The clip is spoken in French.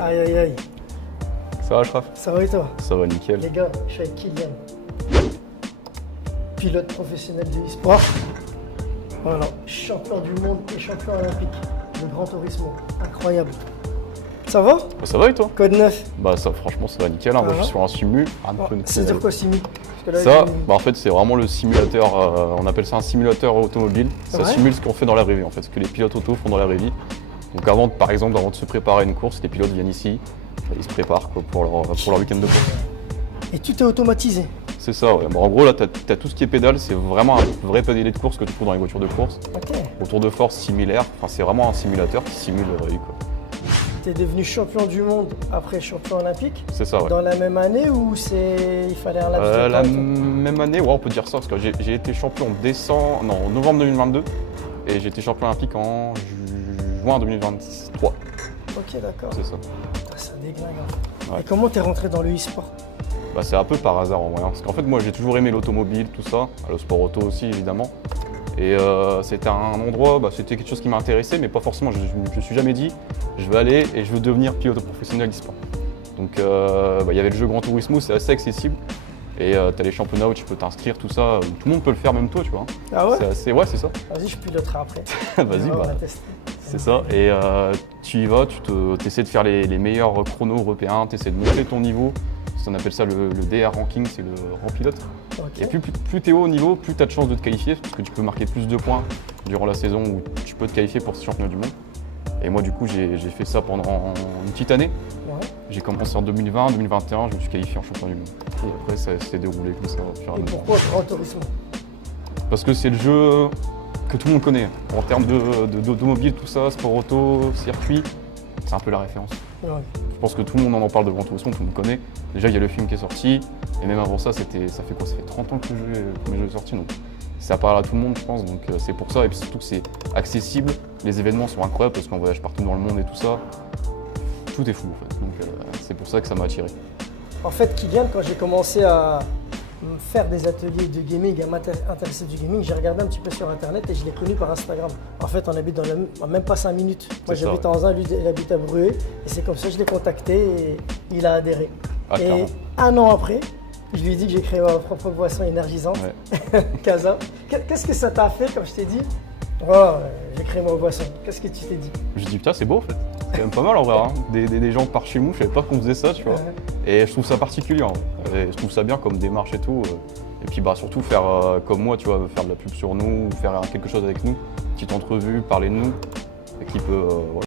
Aïe aïe aïe. Ça va, Ashraf? Ça va et toi? Ça va, nickel. Les gars, je suis avec Kylian. Pilote professionnel de e-sport. Voilà, champion du monde et champion olympique de Gran Turismo. Incroyable. Ça va? Bah, ça va et toi? Code 9. Bah ça franchement ça va nickel, hein. Moi je suis sur un simu. C'est-à-dire quoi Simu? Ça, bah en fait c'est vraiment le simulateur, on appelle ça un simulateur automobile. Ça simule ce qu'on fait dans la vraie vie en fait, ce que les pilotes auto font dans la vraie vie. Donc avant, par exemple, avant de se préparer à une course, les pilotes viennent ici, ils se préparent quoi, pour leur week-end de course. Et tout est automatisé? C'est ça, ouais. Bon, en gros là t'as tout ce qui est pédale, c'est vraiment un vrai pédalier de course que tu trouves dans les voitures de course. Ok. Au tour de force similaire, enfin c'est vraiment un simulateur qui simule la vraie vie quoi. T'es devenu champion du monde après champion olympique? C'est ça, ouais. Dans la même année ou il fallait un laps de temps? La même année, ouais, on peut dire ça, parce que j'ai été champion en novembre 2022 et j'ai été champion olympique en juin 2023. Ok, d'accord. C'est ça. Ça déglingue. Hein. Ouais. Et comment t'es rentré dans le e-sport? Bah, c'est un peu par hasard en vrai, hein, parce qu'en fait moi j'ai toujours aimé l'automobile, tout ça, le sport auto aussi évidemment. Et c'était un endroit, bah, c'était quelque chose qui m'intéressait, mais pas forcément, je me suis jamais dit, je vais aller et je veux devenir pilote professionnel e-sport. Donc il y avait le jeu Gran Turismo, c'est assez accessible. Et tu as les championnats où tu peux t'inscrire, tout ça, tout le monde peut le faire, même toi, tu vois. Ah ouais? Ouais, c'est ça. Vas-y, je piloterai après. Vas-y, bah, c'est ça. Et tu y vas, tu essaies de faire les meilleurs chronos européens, tu essaies de monter ton niveau. On appelle ça le DR ranking, c'est le rang pilote. Okay. Et plus tu es haut au niveau, plus tu as de chances de te qualifier, parce que tu peux marquer plus de points durant la saison où tu peux te qualifier pour ce championnat du monde. Et moi du coup j'ai fait ça pendant une petite année. Ouais. J'ai commencé en 2020, 2021, je me suis qualifié en championnat du monde. Et après ça s'est déroulé comme ça. Et pourquoi Gran Turismo? Parce que c'est le jeu que tout le monde connaît. En termes d'automobile, tout ça, sport auto, circuit, c'est un peu la référence. Ouais. Je pense que tout le monde en parle de Gran Turismo, tout le monde connaît. Déjà, il y a le film qui est sorti, et même avant ça, ça fait quoi? Ça fait 30 ans que le jeu est sorti, donc ça parle à tout le monde, je pense, donc c'est pour ça. Et puis surtout que c'est accessible, les événements sont incroyables parce qu'on voyage partout dans le monde et tout ça. Tout est fou, en fait, donc c'est pour ça que ça m'a attiré. En fait, Kylian, quand j'ai commencé à faire des ateliers de gaming, à m'intéresser du gaming, j'ai regardé un petit peu sur internet et je l'ai connu par Instagram. En fait, on habite dans même pas 5 minutes. Moi, j'habite en Anzin, lui, il habite à Bruay. Et c'est comme ça que je l'ai contacté et il a adhéré. Ah, et un an après, je lui ai dit que j'ai créé ma propre boisson énergisante, ouais. Casa. Qu'est-ce que ça t'a fait quand je t'ai dit oh, j'ai créé ma boisson? Qu'est-ce que tu t'es dit? Je dis putain, c'est beau en fait. C'est même pas mal en vrai. Hein. Des gens par chez nous, je savais pas qu'on faisait ça, tu vois. Ouais. Et je trouve ça particulier. Hein. Et je trouve ça bien comme démarche et tout. Et puis bah, surtout faire comme moi, tu vois, faire de la pub sur nous, faire quelque chose avec nous, petite entrevue, parler de nous, et qui peut. Voilà.